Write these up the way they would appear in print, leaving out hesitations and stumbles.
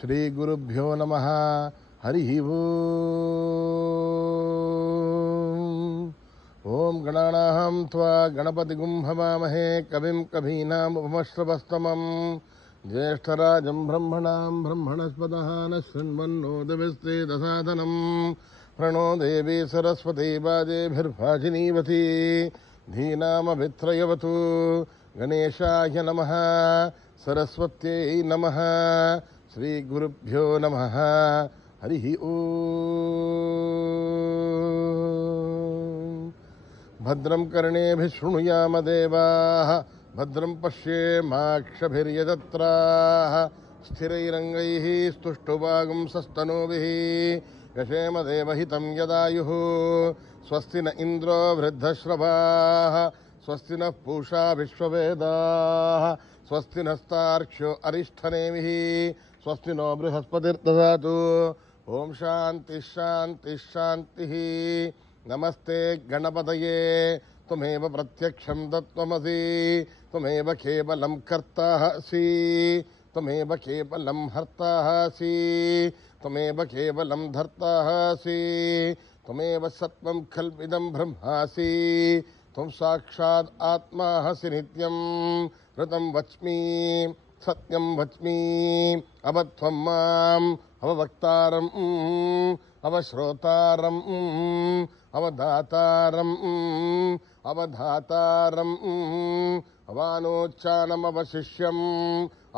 శ్రీ గురుభ్యో నమః. హరి ఓం గణానాం త్వా గణపతిగుం హవామహే కవిం కవీనాముపమశ్రవస్తమం జ్యేష్ఠరాజం బ్రహ్మణాం బ్రహ్మణస్పతః న శృణ్వన్నోతిభిస్తే దసాదనం ప్రణో దేవీ సరస్వతీ వాజేభిర్వాజినీవతి ధీనామభిత్రయవతు గణేశాయ నమః సరస్వత్యై నమః. శ్రీ గురుభ్యో నమః. హరి ఓం. భద్రం కర్ణేభిః శృణుయామ దేవాః భద్రం పశ్యేమాక్షభిర్యజత్రాః స్థిరైరంగైః స్తుష్టువాగుంసస్తనూభిः యశేమ దేవహితం యదాయుః. స్వస్తి న ఇంద్రో వృద్ధశ్రవాः స్వస్తి నః పూషా విశ్వవేదాः స్వస్తి నస్తార్క్ష్యో అరిష్ఠనేమిః స్వస్తి నో బృహస్పతిర్దదాతు. ఓం శాంతి శాంతి శాంతి. నమస్తే గణపతయే త్వమేవ ప్రత్యక్షం తత్వమసి త్వమేవ కేవలం కర్తాసి త్వమేవ కేవలం హర్తాసి త్వమేవ కేవలం ధర్తాసి త్వమేవ సత్వం కల్పిదం బ్రహ్మాసి త్వం సాక్షాత్ ఆత్మాసి నిత్యం. ఋతం వచ్మి సత్యం వచ్మి అవత్వం మాం అవవక్తారం అవశ్రోతారం అవధాతారం అవధాతారం అవానోచ్చానమవశిష్యం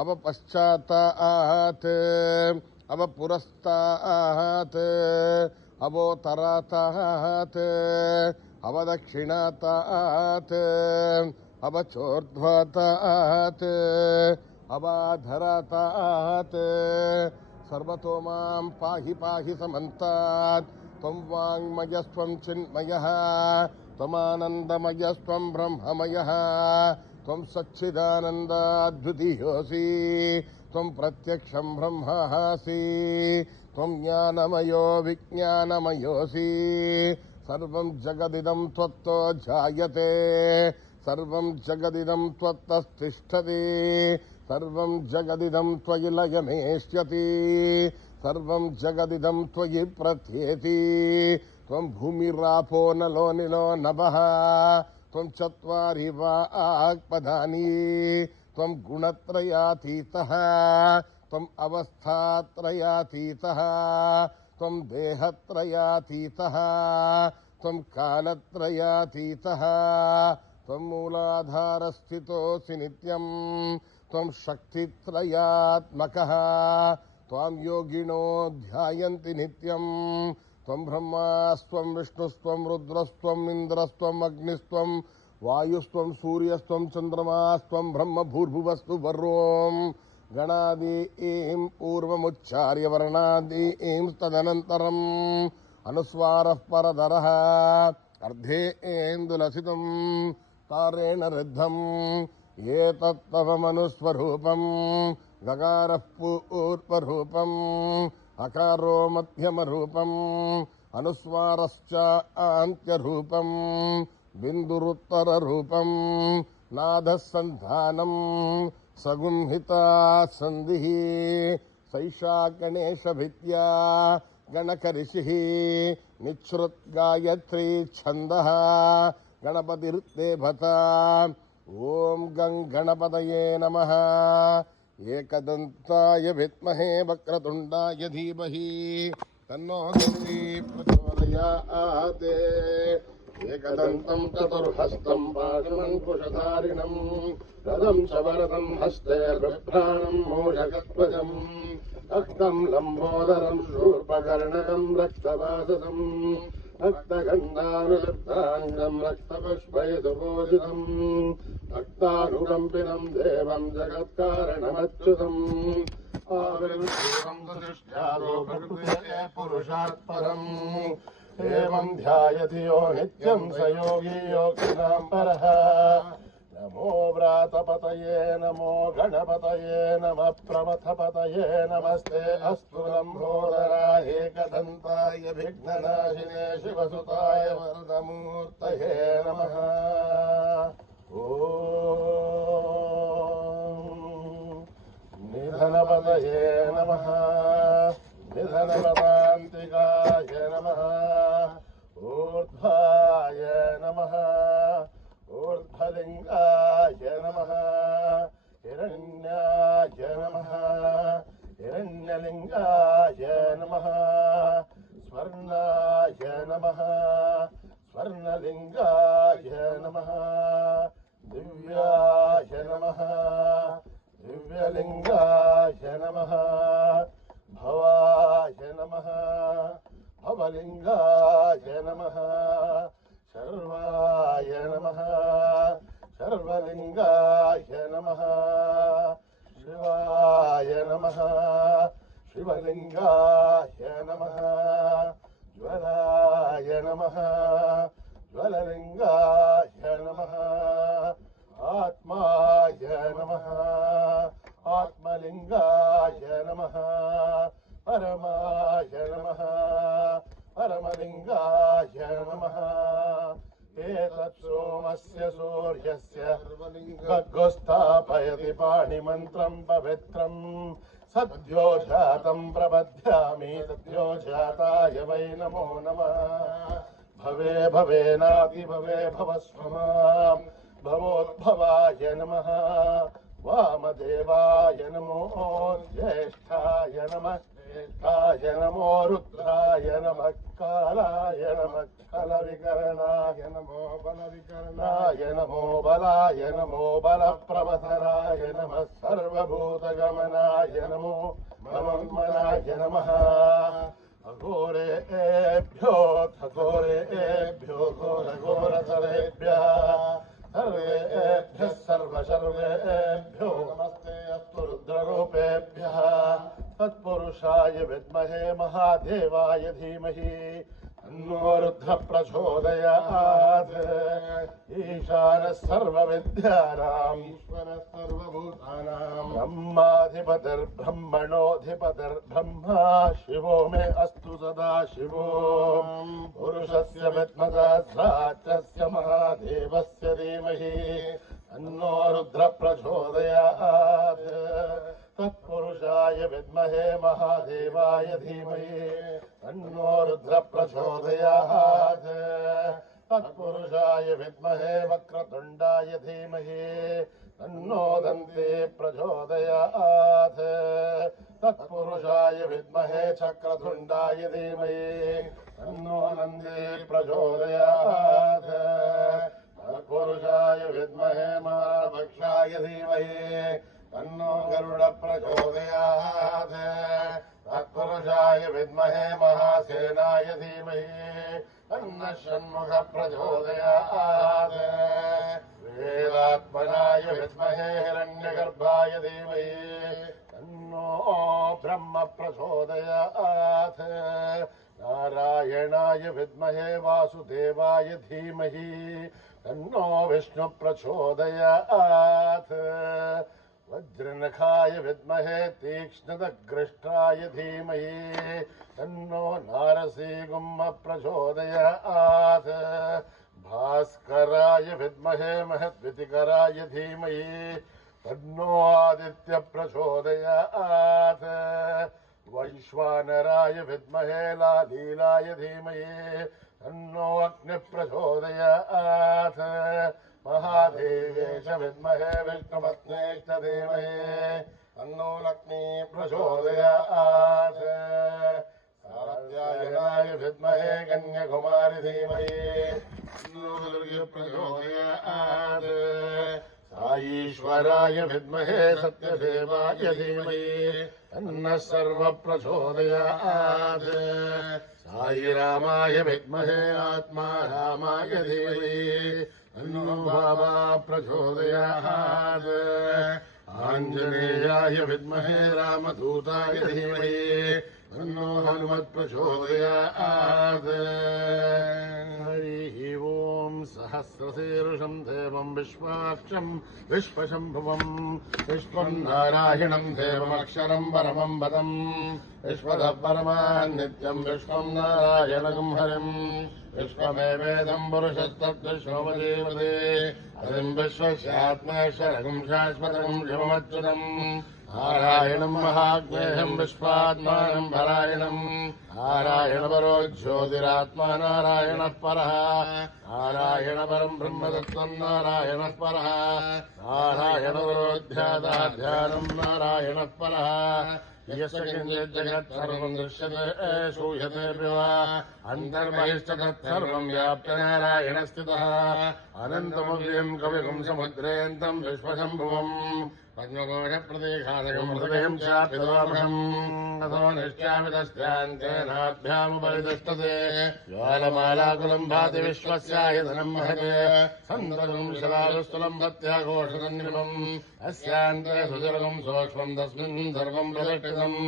అవపశ్చాత్తాత్ అవపురస్తాత్ అవోత్తరాతాత్ అవదక్షిణాతాత్ అవచోర్ధ్వాతాత్ అవాధరాతాత్. సర్వతో మాం పాహి పాహి సమంతాత్. త్వం వాంగ్మయస్త్వం చిన్మయః త్వమానందమయస్త్వం బ్రహ్మమయః త్వం సచ్చిదానందాద్వితీయోసి త్వం ప్రత్యక్షం బ్రహ్మాసి త్వం జ్ఞానమయో విజ్ఞానమయోసి. సర్వం జగదిదం త్వత్తో జాయతే సర్వం జగదిదం త్వత్తస్థిష్ఠతి సర్వం జగదిదం త్వయి లయమేష్యతి సర్వం జగదిదం త్వయి ప్రత్యేతి. త్వం భూమిరాపో నలో నిలో నభః త్వం చత్వారి వాక్పదాని త్వం గుణత్రయాతీతః త్వం అవస్థాత్రయాతీతః త్వం దేహత్రయాతీతః త్వం కాలత్రయాతీతః త్వం మూలాధారస్థితోసి నిత్యం త్వం శక్తిత్రయాత్మకః త్వాం యోగినో ధ్యాయంతి నిత్యం. త్వం బ్రహ్మాస్త్వం విష్ణుస్త్వం రుద్రస్త్వం ఇంద్రస్త్వం అగ్నిస్త్వం వాయుస్త్వం సూర్యస్త్వం చంద్రమాస్త్వం బ్రహ్మ భూర్భువస్సు వర్రోం గణాదీం పూర్వముచ్చార్య వర్ణాదీం తదనంతరం అనుస్వారః పరదరః అర్ధేందులసితం తారేణ రుద్ధం ఏతత్తవమనుస్వరూపం గకారః పూర్వరూపం అకారో మధ్యమరూపం అనుస్వారశ్చ ఆంత్యరూపం బిందురుత్తరరూపం నాదః సంధానం సగుంహితా సంధిః. సైషా గణేశ విద్యా గణకరిషిః నిశ్రుత్ గాయత్రీ ఛందః గణపతిర్దేవత. ఓం గం గణపతయే నమః. ఏకదంతాయ విద్మహే వక్రతుండాయ ధీమహి తన్నో దంతి ప్రచోదయాత్. ఏకదంతం చతుర్హస్తం పాశమంకుశధారిణం రథం చవరదం హస్తే బిభ్రాణం మూషకధ్వజం అక్తం లంబోదరం శూర్పకర్ణకం రక్తవాససం రక్తగంధానులిప్తాంగం రక్తపుష్పైదుపూజితం భక్తానుకంపినం దేవం జగత్కారణమచ్యుతం ఆవిర్భూతం దృష్ట్యాదో ప్రకృతే పురుషాత్ పరం. ఏవం ధ్యాయతి యో నిత్యం స యోగి యోగినాం పరః. నమో వ్రాతపతయే నమో గణపతయే నమః ప్రమథపతయే నమస్తే అస్తు లంబోదరాయ ఏకదంతాయ విఘ్ననాశినే శివసుతాయ వరదమూర్తయే నమః. ఓం నిధనపతయే నమః. జ్ఞానలింగాయ నమః దివ్యాయ నమః దివ్యలింగాయ నమః భవాయ నమః భవలింగాయ నమః శర్వాయ నమః శర్వలింగాయ నమః శివాయ నమః శివలింగాయ నమః జ్వలాయ నమః జ్వలలింగాయ నమః ఆత్మాయ నమః ఆత్మలింగాయ నమః పరమాయ నమః పరమలింగాయ నమః ఏతత్ సోమస్య సూర్యస్య ఖడ్గోస్థాపయతి పాణిమంత్రం పవిత్రం సద్యో జాతం ప్రబధ్యామి సద్యో జాతాయ వై నమో నమః భవే భవేనాతి భవే భవస్వమాం భవోద్భవాయ నమః వామదేవాయ నమో జ్యేష్ఠాయ నమః జ్యేష్ఠాయ నమో రుద్రాయ నమః కాలాయ నమః కలవికరణాయ నమో బలవికరణాయ నమో బలాయ నమో బలప్రవసరాయ నమః సర్వభూతగమనాయ నమో మనోన్మనాయ నమః అఘోరేభ్యో ఘోరేభ్యో ఘోరఘోరతరేభ్యः सर्वेभ्यः सर्वशर्वेभ्यो नमस्ते अस्तु रुद्ररूपेभ्यः तत्पुरुषाय विद्महे महादेवाय धीमहि तन्नो रुद्रः प्रचोदयात् ईशानः सर्वविद्यानाम् ईश्वरः सर्वभूतानां ब्रह्माधिपतिर्ब्रह्मणोऽधिपतिर्ब्रह्मा शिवो मे अस्तु सदा शिवो पुरुषस्य विद्मसहस्राक्षस्य महादेवस्य धीमहि तन्नो रुद्रः प्रचोदयात् तत्पुरुषाय विद्महे महादेवाय धीमहि तन्नो रुद्रः प्रचोदयात् तत्पुरुषाय विद्महे वक्रतुण्डाय धीमहि तन्नो दन्ती प्रचोदयात् तत्पुरुषाय विद्महे चक्रतुण्डाय धीमहि तन्नो नन्दी प्रचोदयात् तत्पुरुषाय विद्महे महाभक्षाय धीमहि तन्नो गरुड प्रचोदयात् तत्पुरुषाय विद्महे महासेनाय धीमहि तन्नः षण्मुख प्रचोदयात् वेदात्मनाय विद्महे हिरण्यगर्भाय धीमहि तन्नो ब्रह्म प्रचोदयात् नारायणाय विद्महे वासुदेवाय धीमहि तन्नो विष्णु प्रचोदयात् वज्रनखाय विद्महे तीक्ष्णदग्रष्टाय धीमहि तन्नो नारसिंह प्रचोदयात् भास्कराय विद्महे महद्वितिकराय धीमहि तन्नो आदित्य प्रचोदयात् वैश्वानराय विद्महे लालीलाय धीमहि तन्नो अग्नि प्रचोदयात् महादेवेश विद्महे विष्णुपत्ने च धीमहि तन्नो लक्ष्मी प्रचोदयात् सात्यायनाय विद्महे कन्याकुमारी धीमहि तन्नो दुर्गे प्रचोदयात् साईश्वराय विद्महे सत्यदेवाय धीमहि तन्नः सर्व प्रचोदयात् साईरामाय विद्महे आत्मा रामाय धीमहि तन्नो बाबा प्रचोदयात् आञ्जनेयाय विद्महे रामदूताय धीमहि तन्नो हनुमत् प्रचोदयात् हरिः ओम् सहस्रशीर्षं देवं विश्वाक्षं विश्वशम्भुवं विश्वं नारायणं देवमक्षरं परमं पदम् विश्वतः परमान् नित्यं विश्वं नारायणं हरिम् विश्वमेवेदं पुरुषस्तद्विश्वमदेवते हरिं विश्वस्यात्मेश्वरं शाश्वतं शिवमच्युतम् नारायणं महाज्ञेयं विश्वात्मानं परायणं नारायणपरो ज्योतिरात्मा नारायणः परः नारायणपरं ब्रह्मतत्त्वं नारायणः परः नारायणपरो ध्यानं नारायणः परः यस्य किञ्चित् जगत् सर्वं दृश्यते श्रूयतेऽपि वा अन्तर्बहिश्च तत्सर्वं व्याप्य नारायणस्थितः अनन्तमव्ययम् कविगुं समुद्रेऽन्तम् विश्वशम्भुवम् पद्मकोशप्रदेशादकम् हृदयम् चापितवामहम् अथो निश्चापितस्यान्तेनाभ्यामुपरितिष्ठते ज्वालमालाकुलम् भाति विश्वस्यायतनम् महते सन्ततम् शिलालुस्थलम् भत्याघोषतन्निमम् अस्यान्ते सुजलम् सूक्ष्मम् तस्मिन् सर्वम् प्रतिष्ठितम्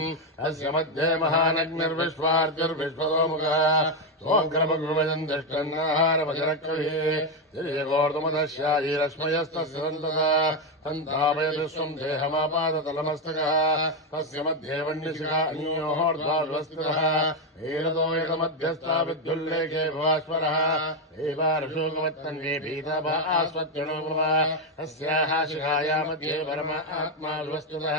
अस्य मध्ये महानग्निर्विश्वार्तिर्विश्वतोमुखः सोऽग्रमगृभजन् तिष्ठन्नाहारमजरकविः तिर्यगोर्धुमदस्यायीरश्मयस्तस्य सन्तता सन्तापयति स्वम् देहमापादतलमस्तकः तस्य मध्ये वह्निशिखा अन्योर्ध्वास्थितः एनतो एकमध्यस्था विद्युल्लेखे भवास्वरः एवार्षोकवत्तन्वे पीताभा आस्वत्यणोपमा तस्याः शिखाया मध्ये परमात्मा विवस्थितः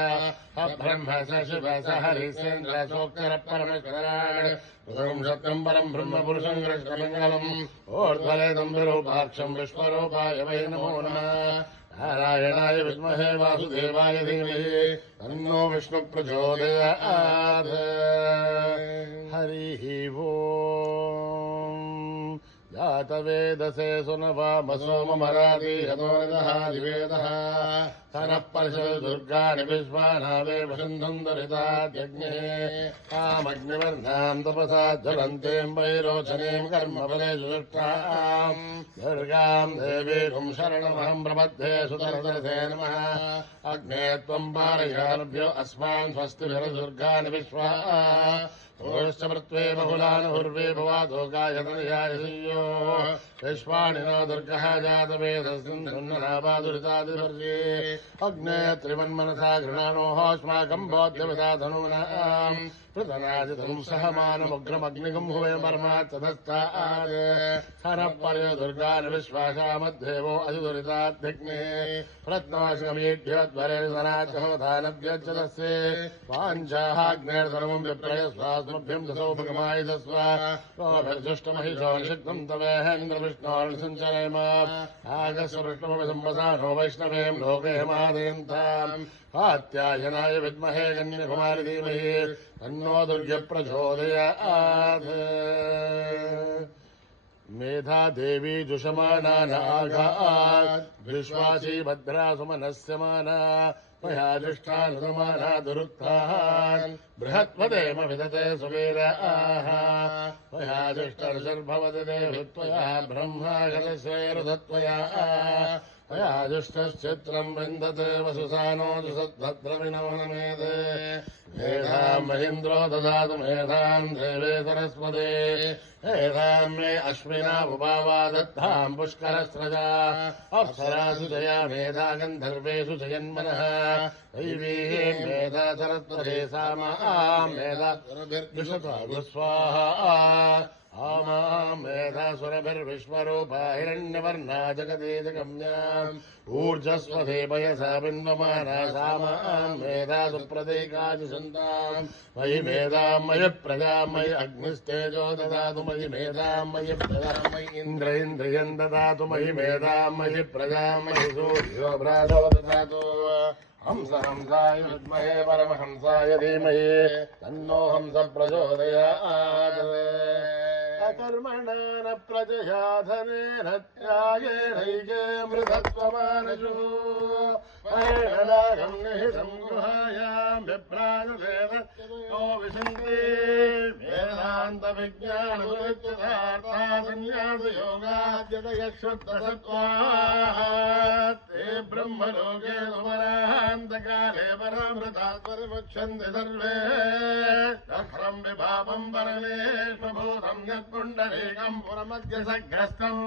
अब्रह्म स शिव स हरिसेन्द्र सोऽक्षर परमेश्वरान् सत्यम् परम् ब्रह्मपुरुषम् कृष्णमङ्गलम् ऊर्ध्वलेदम् विरूपाक्षम् विश्वरूपाय वै नमो नमः नारायणाय विद्महे वासुदेवाय धीमहि तन्नो विष्णु प्रचोदयात् हरिः ओम् जातवेदसे सुनवामसो ममराति हतोनिदः दिवेदः सरः परिषदुर्गाणि विश्वानावेव सिन्धुन्दरिताद्यग्ने कामग्निवर्णाम् तपसा ज्वलन्तीम् वैरोचनीम् कर्मफलेषु दुष्टाम् दुर्गाम् देवीम् शरणमहम् प्रपद्ये सुतरदर्शे नमः अग्ने त्वम् पारयानुभ्यो अस्मान् स्वस्तिभिर्दुर्गाणि विश्वा सोश्च मृत्वे बहुलानुर्वे भवादो गायतनयायो विश्वाणि न दुर्गः जातवेदस्मिन्नाबादुरितादिवर्ये अग्ने त्रिवन्मनसा गृणानोऽस्माकम् बोध्यविदा धनूनाम् पृतनाजितम् सहमानमुग्रमग्निगम् हुवे परमात्तदस्ताद् सरः पर्य दुर्गानि विश्वासा मध्येवो अधिदुरिताद्धिग्ने प्रत्नाशमीढ्यध्वरेसनाचहोधानभ्यच्चदस्ये वाञ्छाहाग्नेर्धर्मम् विप्रयस्वास्मभ्यम् दशोपगमाय दस्व गोभिर्जुष्टमहिषो निषिक्तम् तवेहेन्द्रविष्णोर्निसञ्चरेम आगस्य विष्णुमपि सम्पसानो वैष्णवेम् लोके मादयन्ताम् कात्यायनाय विद्महे कन्याकुमारि धीमहि तन्नो दुर्गे प्रचोदयात् मेधा देवी जुषमाना नागात् विश्वासी भद्रा सुमनस्यमाना मया दृष्टानुमाना दुरुत्थान् बृहत्पदेम विदते सुवीराः मया दृष्टर्षर्भवति देवत्वया ब्रह्मागतस्वैरुधत्वया मया दुष्टश्चित्रम् विन्दते वसुसानो दुसद्भद्रविनो नमेदे मेधाम् महीन्द्रो ददातु मेधाम् देवे सरस्वते मेधाम् मे अश्विना उपावा दत्ताम् पुष्करस्रजा अप्सरासु जया मेधा गन्धर्वेषु जयन्मनः दैवीम् मेधा सरस्वते सामाम् मेधा स्वाहा आमाम् मेधासुरभिर्विश्वरूपा हिरण्यवर्णा जगदीजगम्याम् ऊर्जस्वधे पयसा बिन्वमाना सामाम् मेधासु प्रदेकादिसन्ताम् मयि मेधाम् मयि प्रजाम् मयि अग्निस्तेजो ददातु मयि मेधाम् मयि प्रजाम् मयि इन्द्रियम् ददातु मयि मेधाम् मयि प्रजाम् मयि सूर्यो भ्रातो ददातु हंस हंसाय विद्महे परमहंसाय धीमहि तन्नो हंस प्रचोदयात् कर्मणा न प्रजया धनेन त्यागेनैके मृतत्वमानशु महेणागम् निहितम् गुहायाम् विभ्राजवेदो विशन्ति वेदान्तविज्ञानविच्युतार्था सन्न्यासयोगाद्यतयश्रुद्धसत्त्वाः ते ब्रह्मलोके सुमरान्तकाले परामृतात् परिमुच्यन्ति सर्वे दक्षम् विभावम् परमेश्वभूतम् यत्पुण्डरीकम् पुरमध्यसग्रस्तम्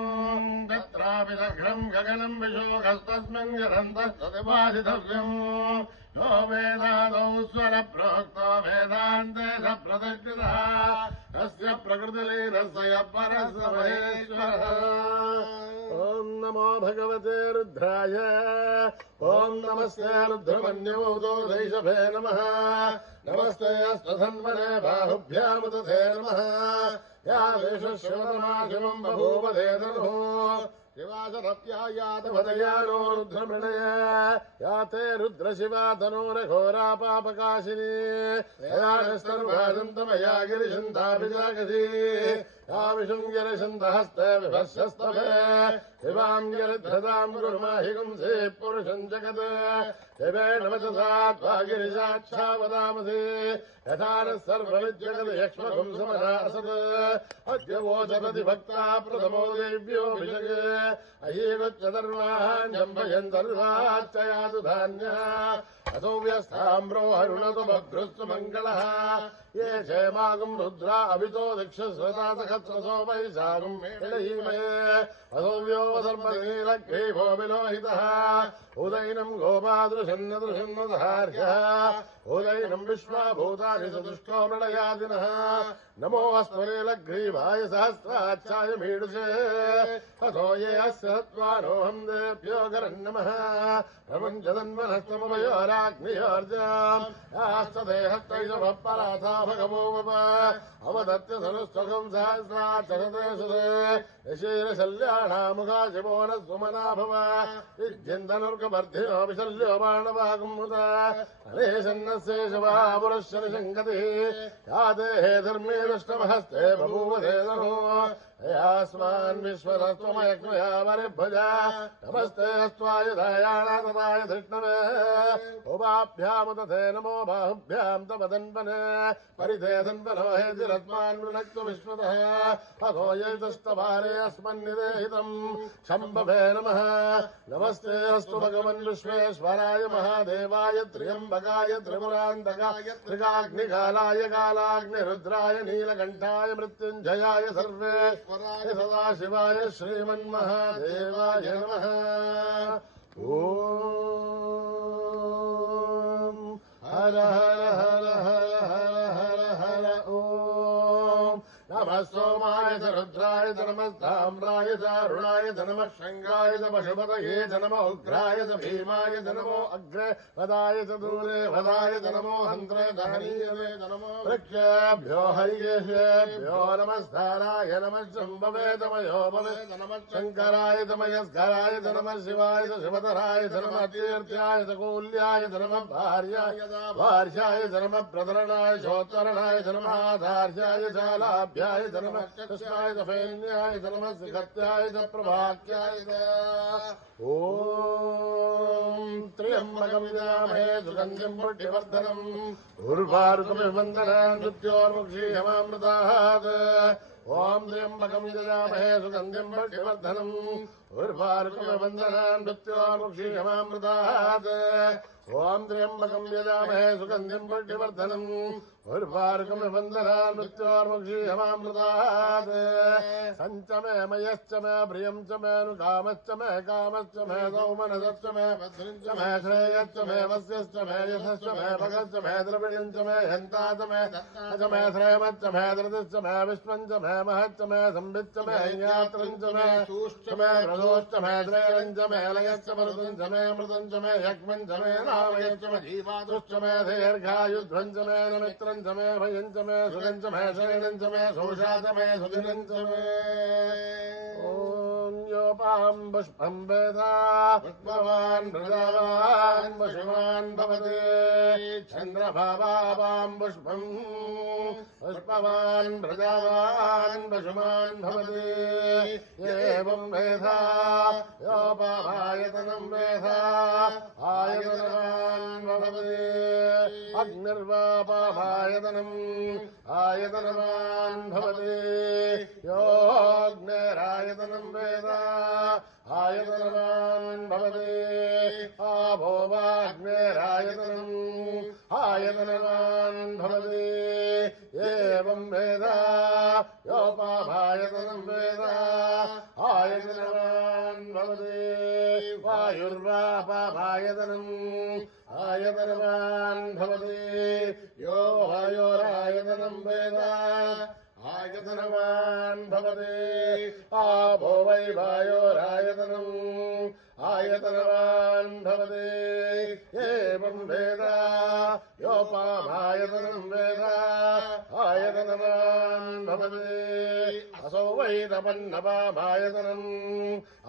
तत्रापि दग्धम् गगनम् विशोकस्तस्मिन् गरन्तस्तदिवादितव्यम् यो वेदादौ स्वरप्रोक्तो वेदान्ते स प्रतिष्ठितः तस्य प्रकृतिलीनस्य परस्य महेश्वरः ॐ नमो भगवते रुद्राय ॐ नमस्ते रुद्रमन्यमौतो दैशभे नमः नमस्ते अस्तधन्वने बाहुभ्यामुदधे नमः या देशश्रोतमाशिवम् बभूव धेतनुः शिवासरत्यायातवदयानो रुद्रमृणय याते रुद्रशिवा तनूरघोरा पापकाशिनी सर्वादन्तमया गिरिशन्ताभिजागसी या विशुङ्गिरिशन्तहस्ते विभस्यस्तभे शिवां गिरिध्रतां गुरुमाहिगुंसे पुरुषं जगत् शिवेण वचसा त्वा गिरिशाच्छा वदामसि यथा नः सर्वविद्यगत् यक्ष्मकुं समना असत् अद्य वोचरति भक्ता प्रथमो देव्योऽभिषगे अयीवच्चतर्वान् जम्भयन् सर्वाच्चयातु धान्यः असौ व्यस्थाम्रो हरुणतु भद्रस्तु मङ्गलः ये क्षेमागुं रुद्रा अभितो दिक्षस्वता सखत्सो वैशागुं मेलयीमहे असौ व्योमसर्पनीलग्रीवो विलोहितः उदैनं गोपादृशन्नदृशन्नदहार्यः उदैनं विश्वाभूतानि सदुष्टो मृळयादिनः नमो अस्मनीलग्रीवाय सहस्राच्छाय मीडुषे अथो ये अस्य सत्त्वानोऽहं देभ्यो करन्नमः प्रपञ्चतन्मनस्तमभयोराग्नियोर्जाम् यास्तदेहस्तैषवपराथा भगवो वप अवदत्य सनुस्त्वकं सहस्राच्छते सुते यशीरशल्याणामुखा शिवो न सुमना भव विद्यन्तनुर्गवर्धिनो विशल्यो बाणवागुमुत अनेशन्नस्य शिवा पुरश्च निशङ्कतिः या देहे धर्मे दृष्टमहस्ते बभूव धेदनो यास्मान् विश्वरस्त्वमयज्ञया वरिभजा नमस्ते अस्त्वायुधायाणातताय धृष्णवे उभाभ्यामुदथे नमो बाहुभ्यां तव धन्वने परिधे धन्वनो हेतिरत्मान् वृणक्तु विश्वतः अथो यैतस्तभारे अस्मन्निदेहितम् शम्भवे नमः नमस्ते अस्तु भगवन् विश्वेश्वराय महादेवाय त्र्यम्बकाय त्रिपुरान्तकाय त्रिकाग्निकालाय कालाग्निरुद्राय नीलकण्ठाय मृत्युञ्जयाय सर्वेश्वराय सदाशिवाय श्रीमन्महादेवाय नमः ॐ हर हर हर हर हर हर हर ॐ नमः सोमाय च रुद्राय च नमस्ताम्राय च अरुणाय च नमः शङ्गाय च पशुपतये च नमो उग्राय च भीमाय च नमो अग्रे वदाय च दूरे वदाय च नमो हन्त्रे दहनीयवे च नमो वृक्षेभ्यो हरिकेशेभ्यो नमस्काराय नमः शम्भवे तमयो भवे च नमः शङ्कराय च मयस्कराय च नमः शिवाय च शिवतराय च नमः तीर्थ्याय च कूल्याय च नमः भार्याय च नमः प्रतरणाय चोत्तरणाय च नमः आधार्याय च लाभ्याय च नमः कृष्णाय च फेन्याय च नमः शिखत्याय च प्रभाक्याय च ॐ त्र्यम्बकं यजामहे सुगन्धिं पुष्टिवर्धनम् उर्वारुकमिव वन्दनान् मृत्योर्मुक्षीयमामृतात् ॐ त्र्यम्बकं यजामहे सुगन्धिं पुष्टिवर्धनम् उर्वारुकमिव वन्दनान् मृत्योर्मुक्षीयमामृतात् ॐ त्र्यम्बकं यजामहे सुगन्धिं पुष्टिवर्धनम् उर्वारुकमिव वन्दनान् मृत्योर्मुक्षीयमामृतात् सञ्च मे मयश्च मे प्रियं च मे नुकामश्च मे कामश्च मे सौमनसश्च मे भद्रञ्च मे श्रेयश्च मे वस्यश्च मे यशश्च मे भगश्च मे द्रविणञ्च मे हन्ता च मे दत्ता च मे श्रेमश्च मे धृतिश्च मे विश्वञ्च मे महच्च मे संविच्च मे यात्रञ्च मे सूश्च मे रसोश्च मे द्रैरञ्च मे लयश्च मरुतञ्च मे मृतञ्च मे यक्मञ्च मे नामयश्च मे जीवातुश्च मे दीर्घायुध्वञ्च मे नमित्रञ्च मे भयञ्च मे सुगञ्च मे शरणञ्च मे सोषा च मे सुदिनञ्च मे ॐ योपां पुष्पं वेदा पुष्पवान् प्रजावान् पशुमान् भवति चन्द्रभावां पुष्पं पुष्पवान् प्रजावान् पशुमान् भवति एवं वेदा योपामायतनं वेदा आयतनवान् भवति अग्निर्वापामायतनम् आयतनवान् भवति योऽग्निरायतनं वेद आयतनवान् भवति आभो वाग्निरायतनम् आयतनवान् भवति एवं वेद योपामायतनं वेद आयतनवान् भवति वायुर्वापामायतनम् आयतनवान् भवति यो वायोरायतनं वेद आयतनवान् भवति आभो वै वायोरायतनम् आयतनवान् भवति एवं वेद योपामायतनं वेद आयतनवान् भवति असौ वैदपन्नपामायतनम्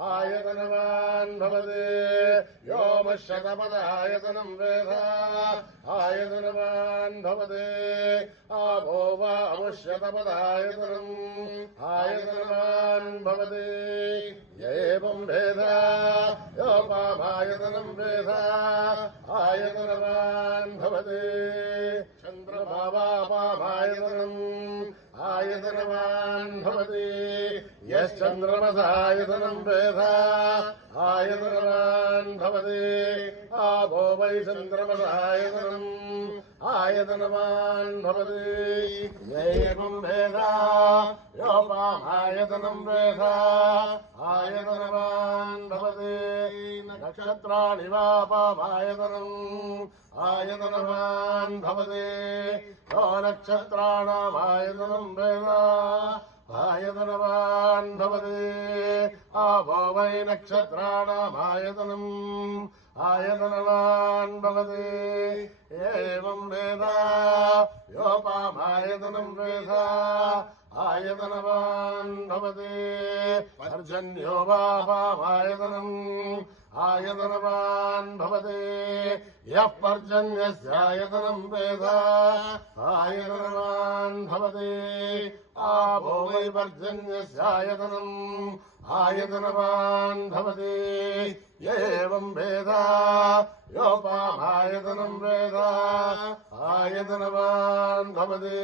आयतनवान् भवति योमशतपदायतनं वेद आयतनवान् भवति आपो वा अमुष्यतपदायतनम् आयतनवान् भवति एवं वेद योपामायतनं वेद आयतनवान् भवति चन्द्रभावापामायतनम् आयतनवान् भवति यश्चन्द्रमसायतनं वेद आयतनवान् भवति आपो वै चन्द्रमसायतनम् आयतनवान् भवति एवं वेद योपामायतनं वेद आयतनवान् भवति नक्षत्राणि वापामायतनम् आयतनवान् भवति यो नक्षत्राणामायतनं वेद आयतनवान् भवति आपो वै नक्षत्राणामायतनम् आयतनवान् भवति एवं वेद योपामायतनं वेद आयतनवान् भवति पर्जन्यो वापामायतनम् आयतनवान् भवति यः पर्जन्यस्यायतनं वेद आयतनवान् भवति आपो वै पर्जन्यस्यायतनम् आयतनवान् भवति एवं वेद योपामायतनं वेद आयतनवान् भवति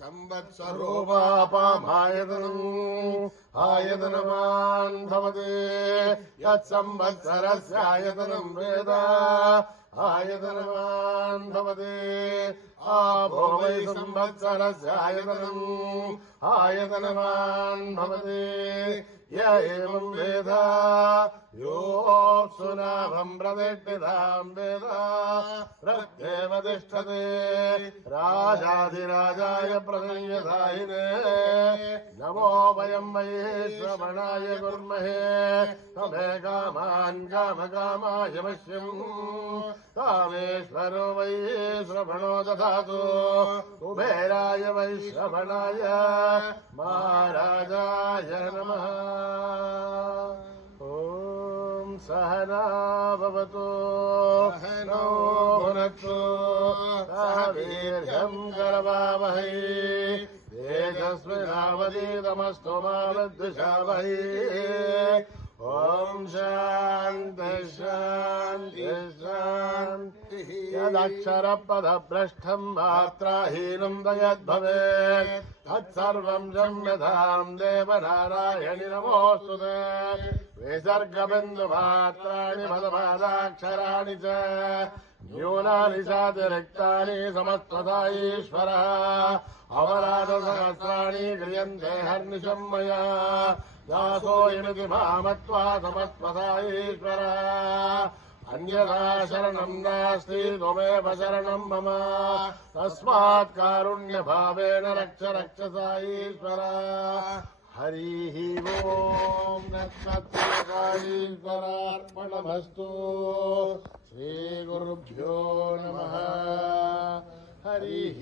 संवत्सरो वापामायतनम् आयतनवान् भवति यत्संवत्सरस्यायतनं वेद आयतनवान् भवति आपो वै संवत्सरस्यायतनम् आयतनवान् भवति य एवं वेद योऽप्सुनाभं प्रतिष्ठितां वेद प्रत्येव तिष्ठते राजाधिराजाय प्रसंयदायिने नमो वयं वै श्रवणाय कुर्महे तमे कामान् कामकामाय मह्यम् कामेश्वरो वै श्रवणो दधातु कुबेराय वै श्रवणाय महाराजाय नमः। ॐ सहना भवतु सहनो भुनक्तु सह वीर्यं करवावहै तेजस्विनावधीतमस्तु मा विद्विषावहै ॐ शान्ति शान्ति शान्तिः यदक्षरपदभ्रष्टं मात्राहीनं यद्भवेत् तत्सर्वं क्षम्यतां देवनारायणि नमोऽस्तुते विसर्गबिन्दुमात्राणि पदपादाक्षराणि च न्यूनानि चातिरिक्तानि समस्त्वता ईश्वरः अपराधसहस्राणि क्रियन्ते हर्निशं मया दासोऽयमिति मामत्वा समस्त्वता ईश्वरः अन्यथा शरणं नास्ति त्वमेव शरणं मम तस्मात् कारुण्यभावेन रक्ष रक्षसा ईश्वर। हरिः ओम् नक्षत्रकारीश्वरार्पणमस्तु श्रीगुरुभ्यो नमः। हरिः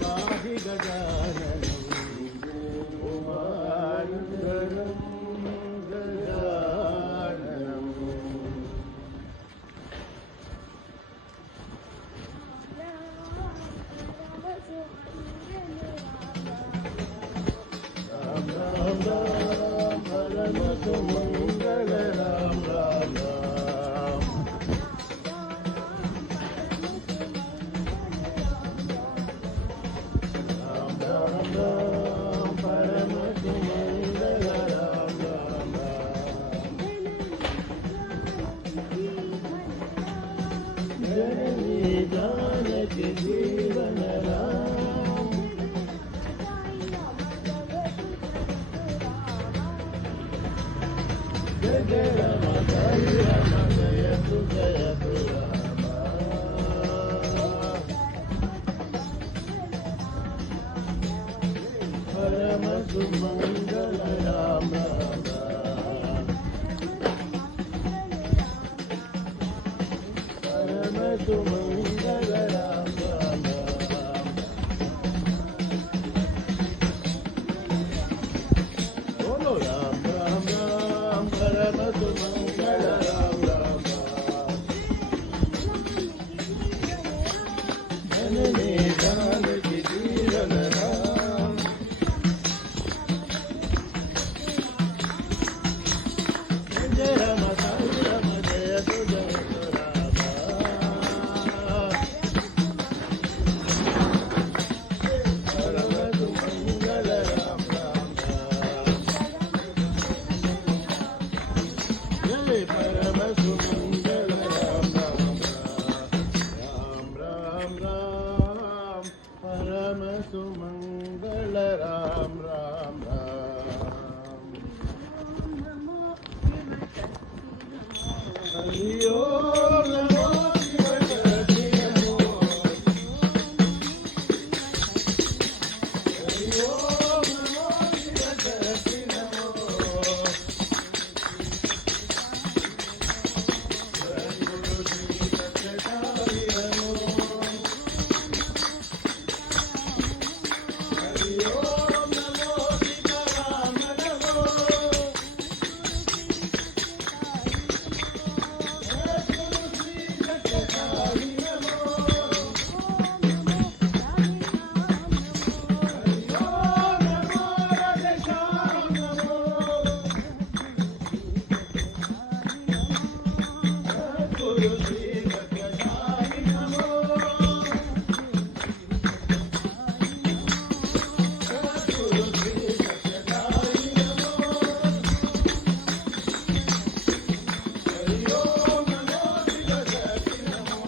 पाहि गजाननं उमानन्दनं गजाननम् राम राम राम परम सुमंगल राम राम राम राम राम परम सुमंगल राम राम राम जननी जानकी जीवन राम जय जय राम जयतु जयतु राम परम सुमंगल राम राम परम सुमंगल राम राम बोलो राम राम राम परम सुमंगल राम राम जननी जानकी जीवन राम जय राम जयतु जयतु राम परम सुमंगल राम राम जय परम सुमंगल राम राम राम राम परम सुमंगल राम राम हरि ओम नमो शिवशक्ति नमो हरि ओम नमो शिवशक्ति नमो सद्गुरु श्री सत्यसाई नमो हरि ओम नमो सीताराम नमो सद्गुरु श्री सत्यसाई नमो हरि ओम नमो राधेश्याम नमो सद्गुरु श्री सत्यसाई नमो सद्गुरु श्री सत्यसाई नमो हरि ओम नमो शिवशक्ति नमो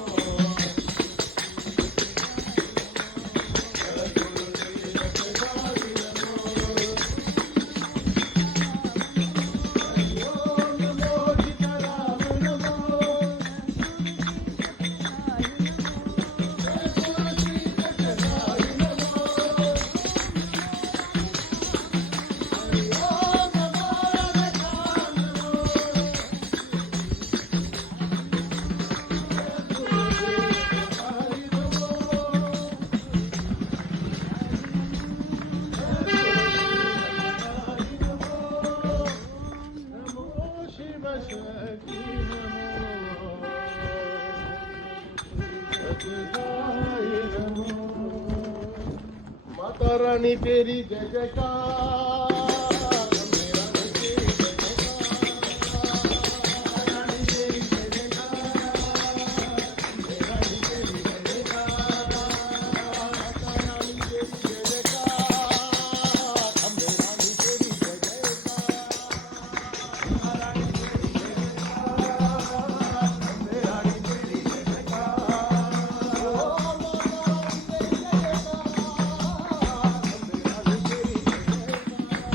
सद्गुरु श्री सत्यसाई नमो हरि ओम नमो सीताराम नमो सद्गुरु श्री सत्यसाई नमो हरि ओम नमो राधेश्याम नमो माता रानी तेरी जय जयकार मेरा तेरी जय जयकार रानी तेरी जय जयकार मेरा तेरी जय जयकार माता रानी तेरी जय जयकार अम्बे रानी तेरी जय जयकार रानी तेरी जय जयकार अम्बे रानी तेरी जय जयकार ओ माता रानी तेरी जय जयकार अम्बे रानी तेरी जय जयकार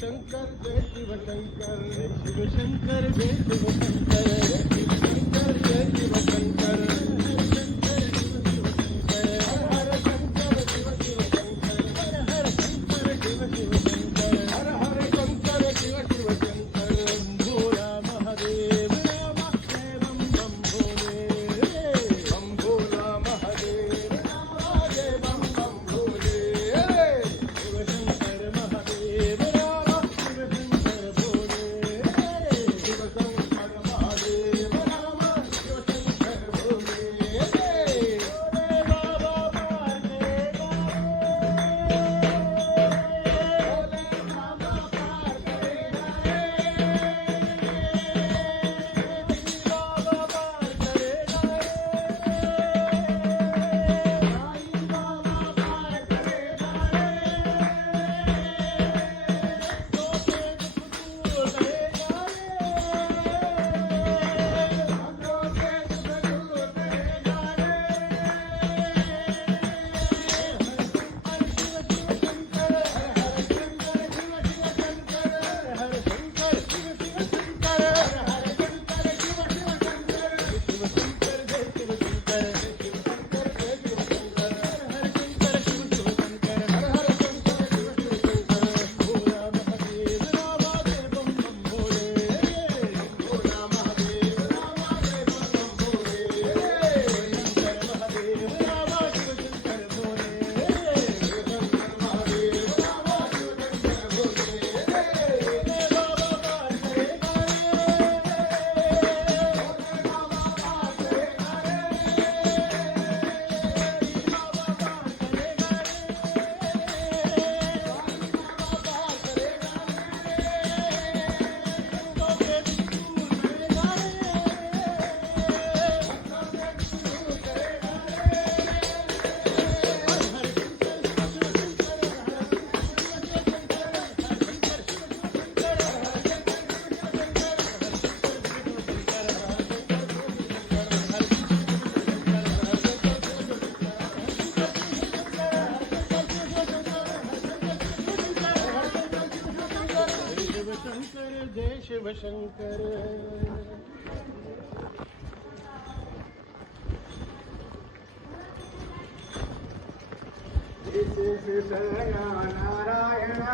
शंकर जय शिव शंकर शिव शंकर जय शिव शंकर शिव शंकर जय शिव शंकर हर शंकर शिव शिव शंकर हर शंकर शिव शिव शंकर हर हर शंकर शिव शिव शंकर भोला महादेव राम देवम बम भोले बम भोला महादेव देवम बम भोले शिव शंकर महादेव राम शिव शंकर भोले शिव शंकर महादेव राम शिव शंकर भोले बाबा पार्वती जय शिव शंकर नारायण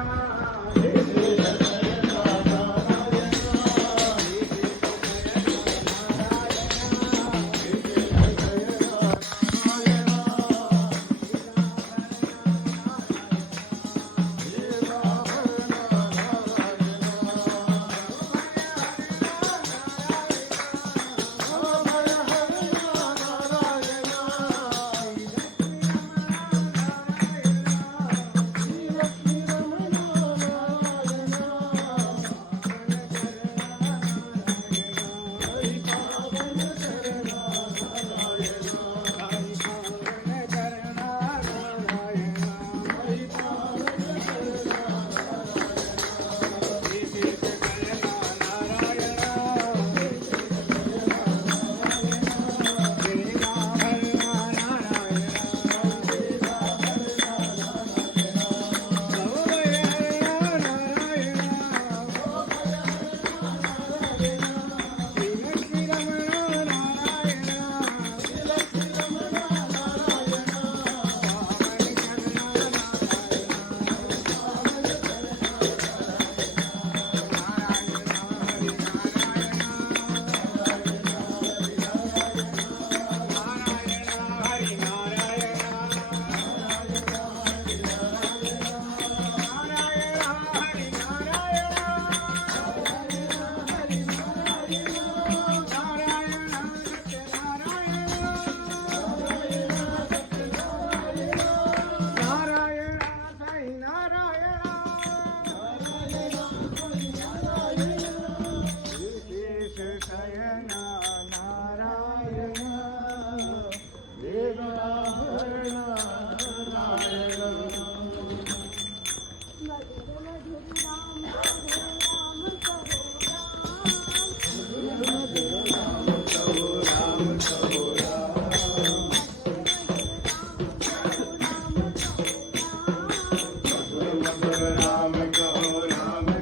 राम कहो Ram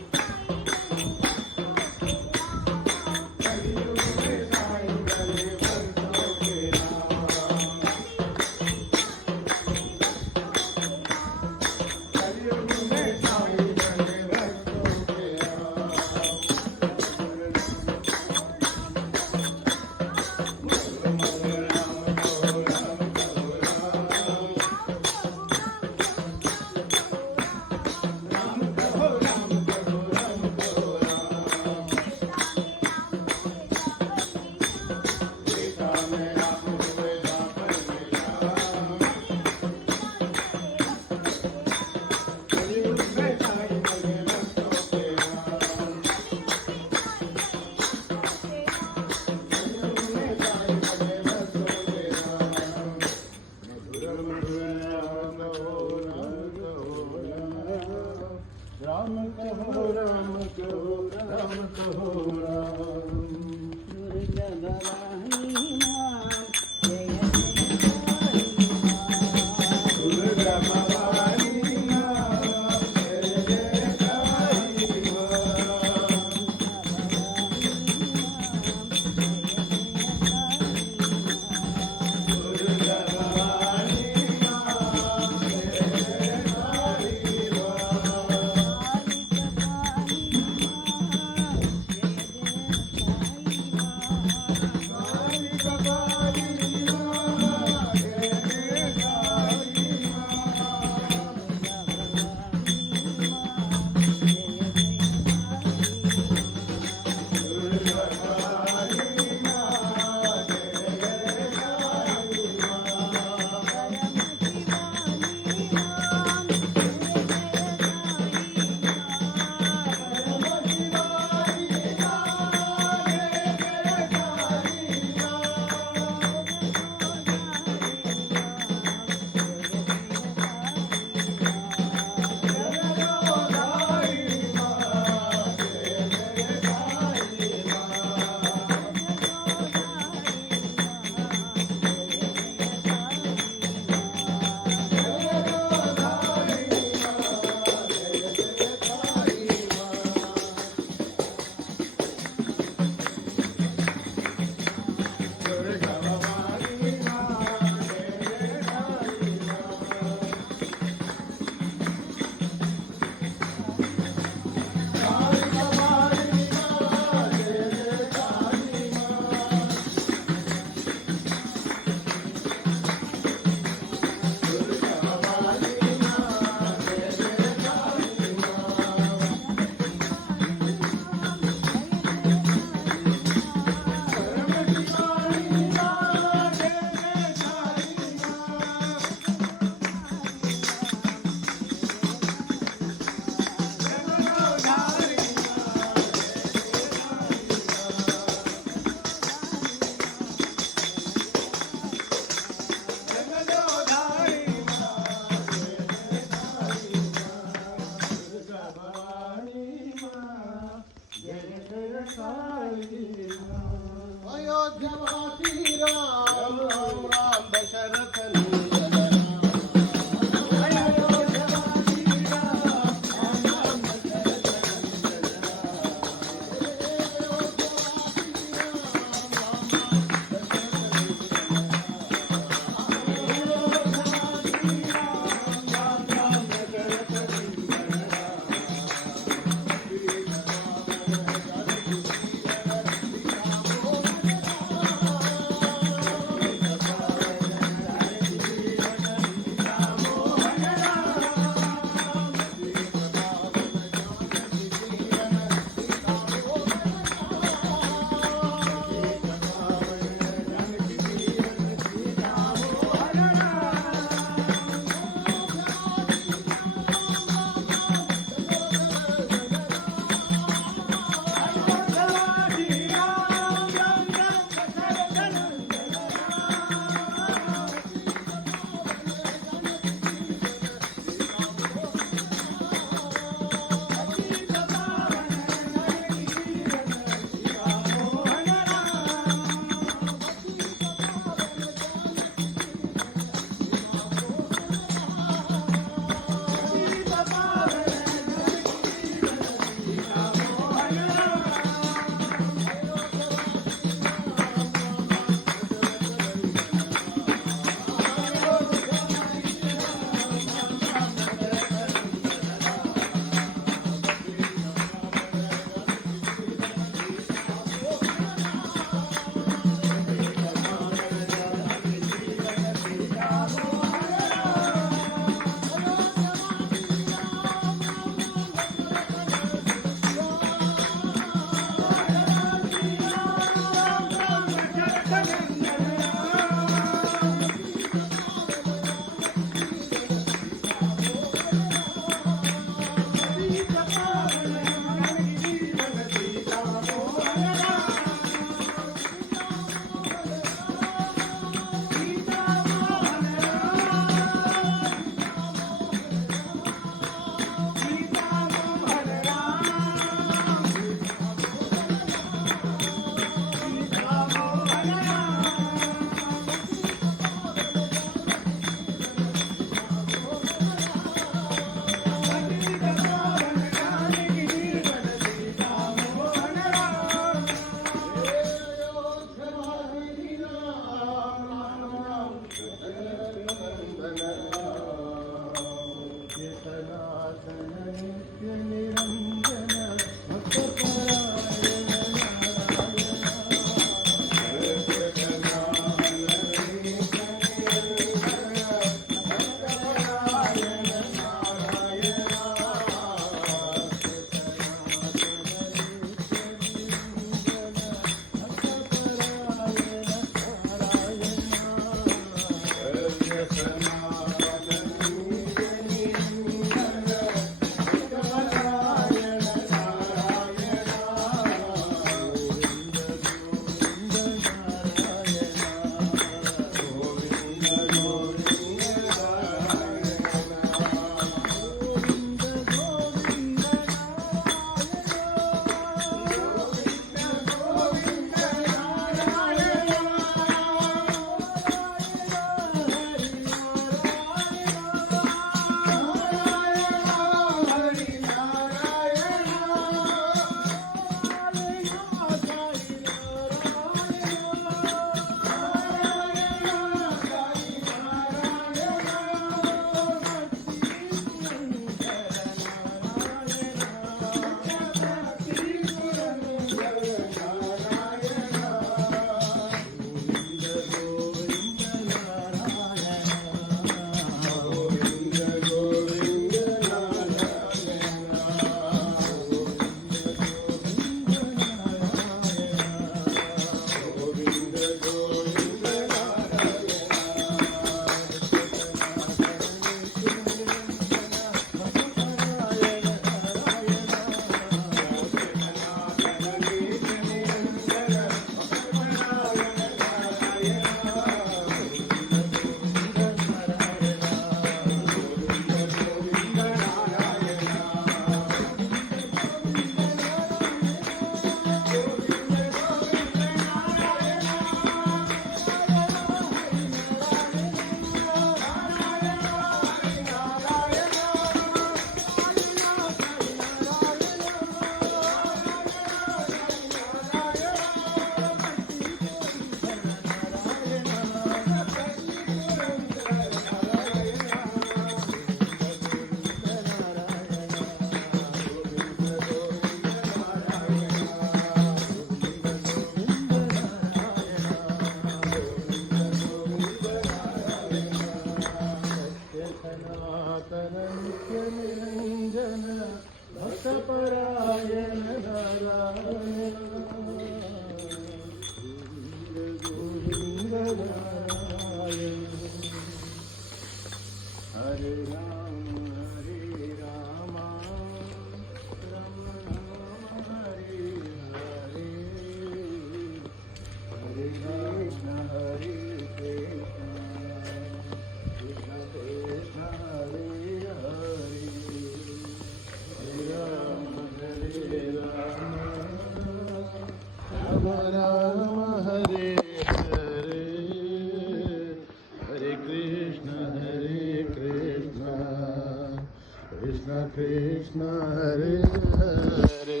Krishna Hare Hare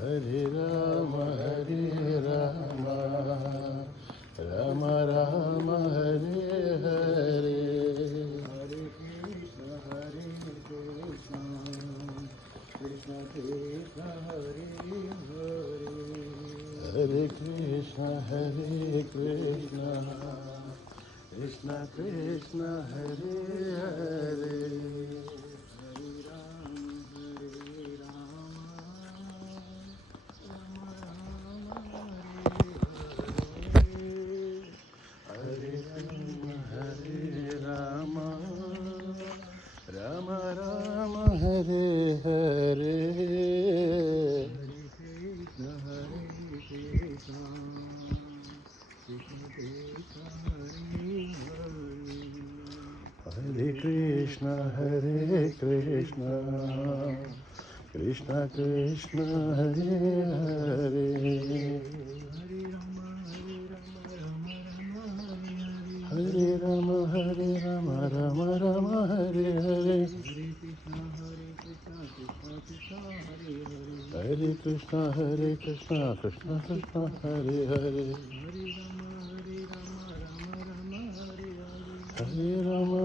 Hare Rama Hare Rama Rama Rama Hare Hare Hare Krishna Hare Krishna Krishna Krishna Hare Hare Hare Rama Rama Rama Hare Hare Hare Krishna Hare Krishna Krishna Krishna Hare Hare Hare Rama Rama Rama Hare Hare Hare Krishna, Krishna Krishna, Hare Hare. Hare Rama,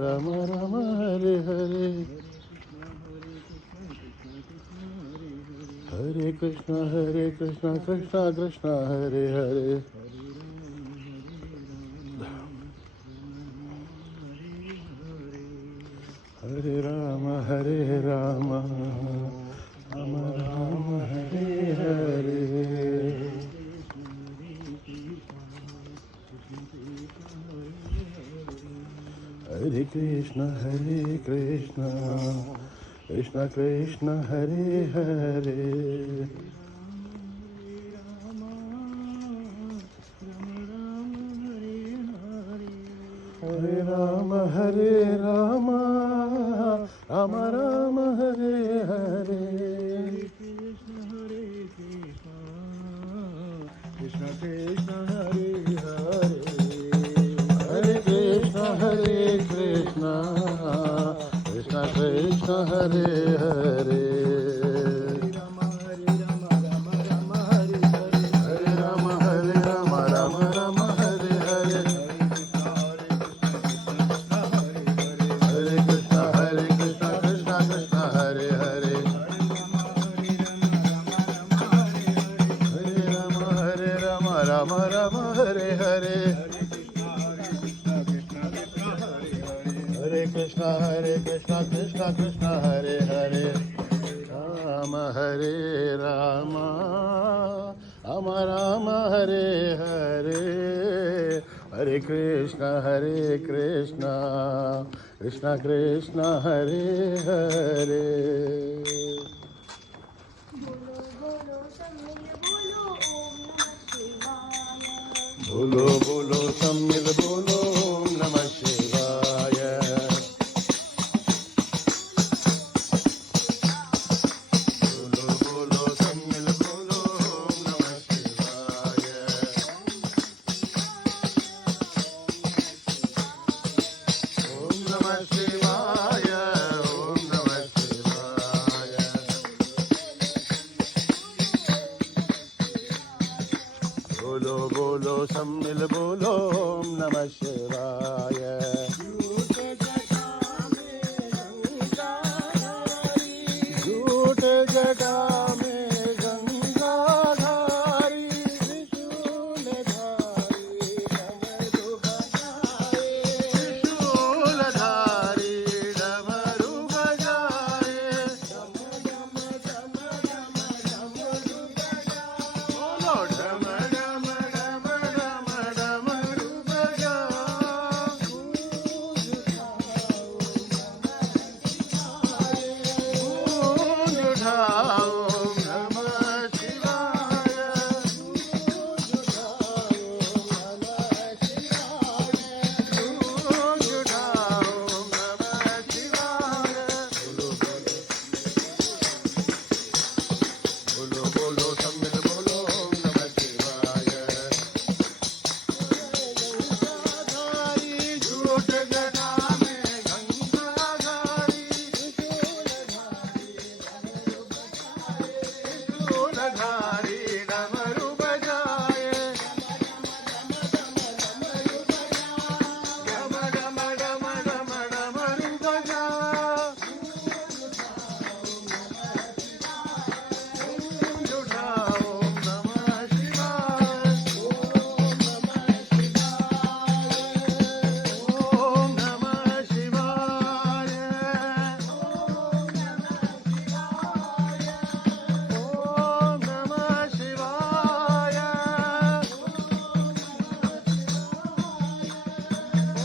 Rama Rama, Hare Hare. Hare Krishna, Krishna Krishna, Hare Hare. Hare Rama, Rama Rama, Hare Hare. Hare Krishna, Krishna Krishna, Hare Hare. Hare Rama, Rama Rama, Hare Hare. Krishna Krishna, Hare Hare. Hare Krishna, Krishna Krishna, Hare Hare. Rama Rama, Hare Hare. Hare Krishna, Krishna Krishna, Hare Hare. Rama Hare Rama, Rama Rama, Hare Hare. Hare Krishna, Krishna Krishna, Hare Hare. बोलो बोलो सम्मिल बोलो ओम नमः शिवाय. बोलो बोलो सम्मिल बोलो ओम नमः शिवाय. ओम नमः शिवाय, ओम नमः शिवाय. बोलो बोलो सम्मिल बोलो ओम नमः शिवाय. झूठ जटा में गंगाधारी, त्रिशूलधारी डमरू बजाए. बोलो ढम ढम ढम ढम डमरू बजाए. गूंज उठाओ नमः शिवाय. गूंज उठाओ नमः शिवाय. बोलो बोलो सम्मिल बोलो ओम नमः शिवाय. गंगाधारी झूठ जटा में गंगाधारी, त्रिशूलधारी डमरू बजाए. डम डम डम डम डमरू बजाए. गूंज उठाओ नमः शिवाय. ओम नमः शिवाय. ओम नमः शिवाय.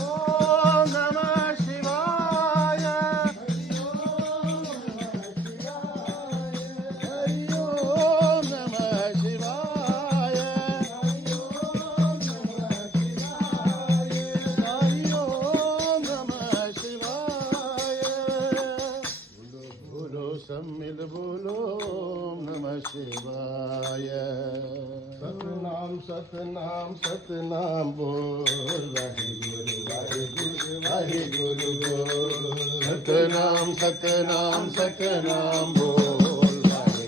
ओम नमः शिवाय. हरि ओम नमः शिवाय. हरि ओम नमः शिवाय. बोलो सम्मिल बोलो ओम नमः शिवाय. सतनाम सतनाम सतनाम बोल, वाहिगुरु वाहिगुरु वाहिगुरु बोल. सतनाम सतनाम सतनाम बोल, वाहिगुरु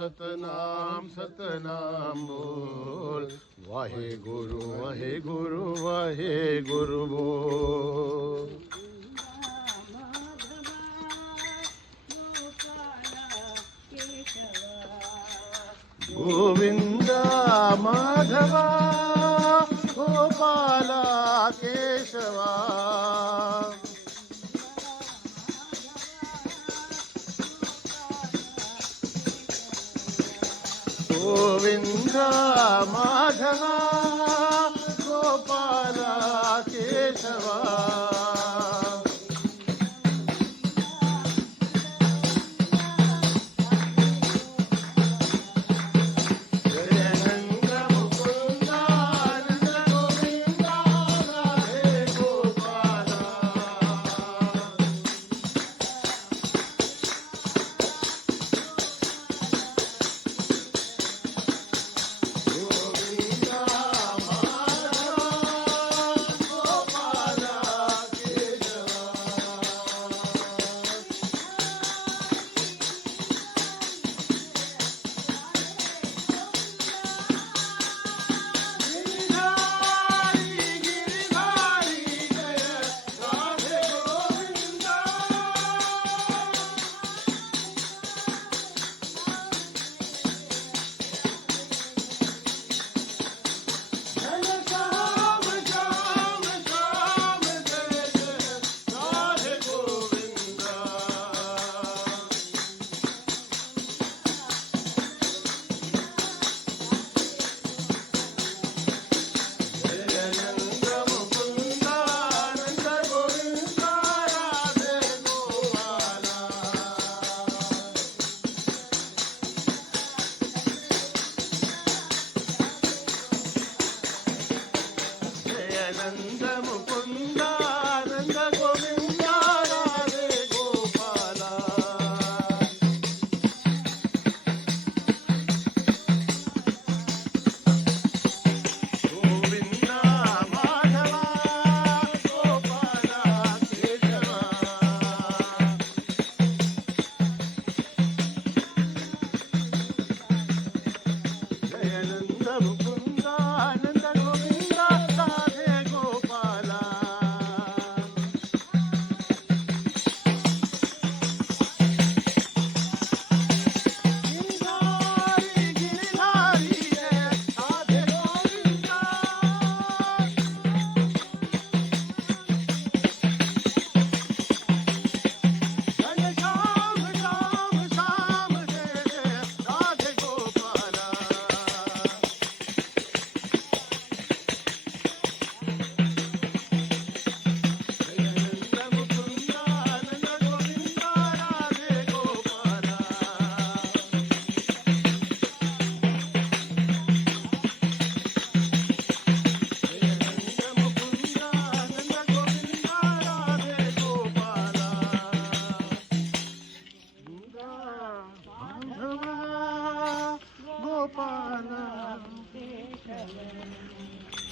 सतनाम सतनाम बोल, वाहे गुरु वाहे गुरु वाहे गुरु बोल। गोविंद माधव गोपाल केशवा, गोविंद माधव गोपाल केशवा,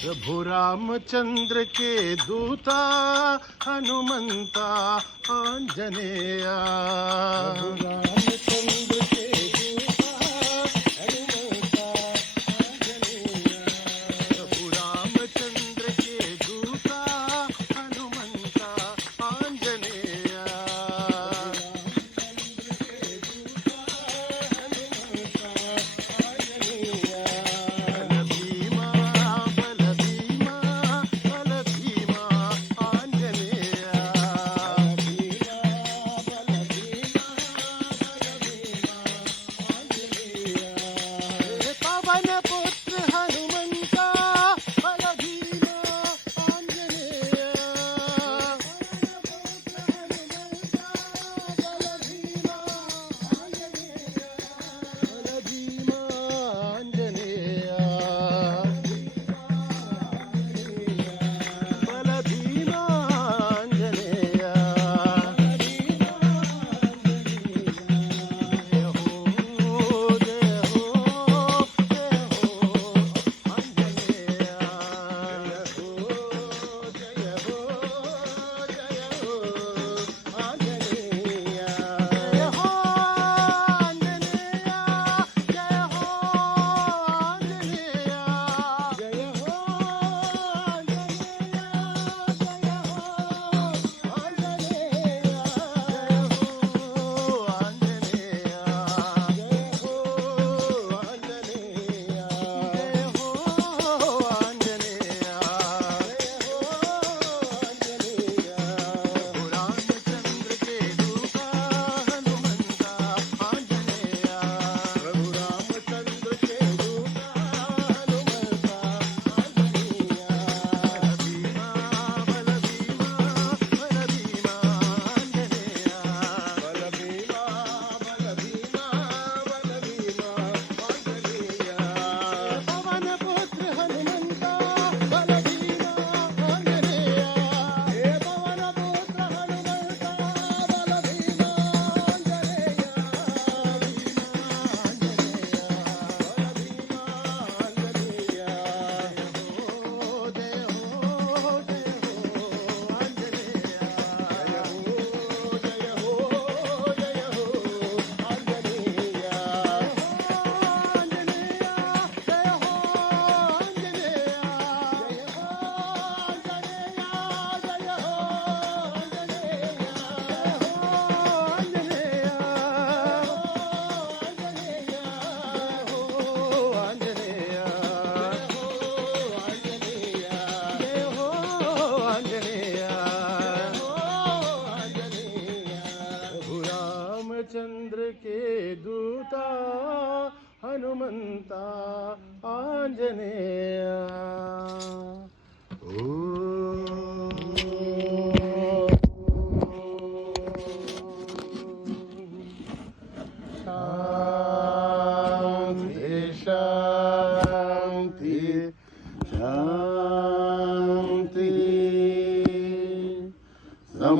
प्रभु रामचंद्र के दूता हनुमंता आंजनेया, रामचंद्र के दूता हनुमंता आंजनेया, प्रभु रामचंद्र के दूता हनुमंता आंजनेया,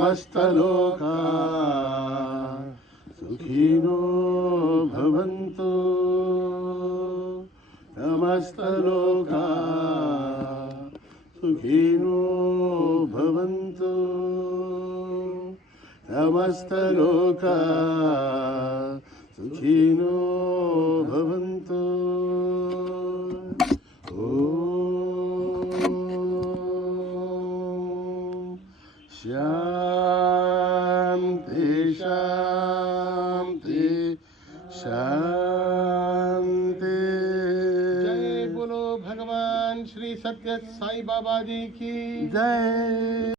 समस्तलोका सुखिनो भवन्तु समस्तलोका सुखिनो भवन्तु समस्तलोका सुखिनो भवन्तु शांति शांति शांति। जय बोलो भगवान श्री सत्य साई बाबा जी की जय।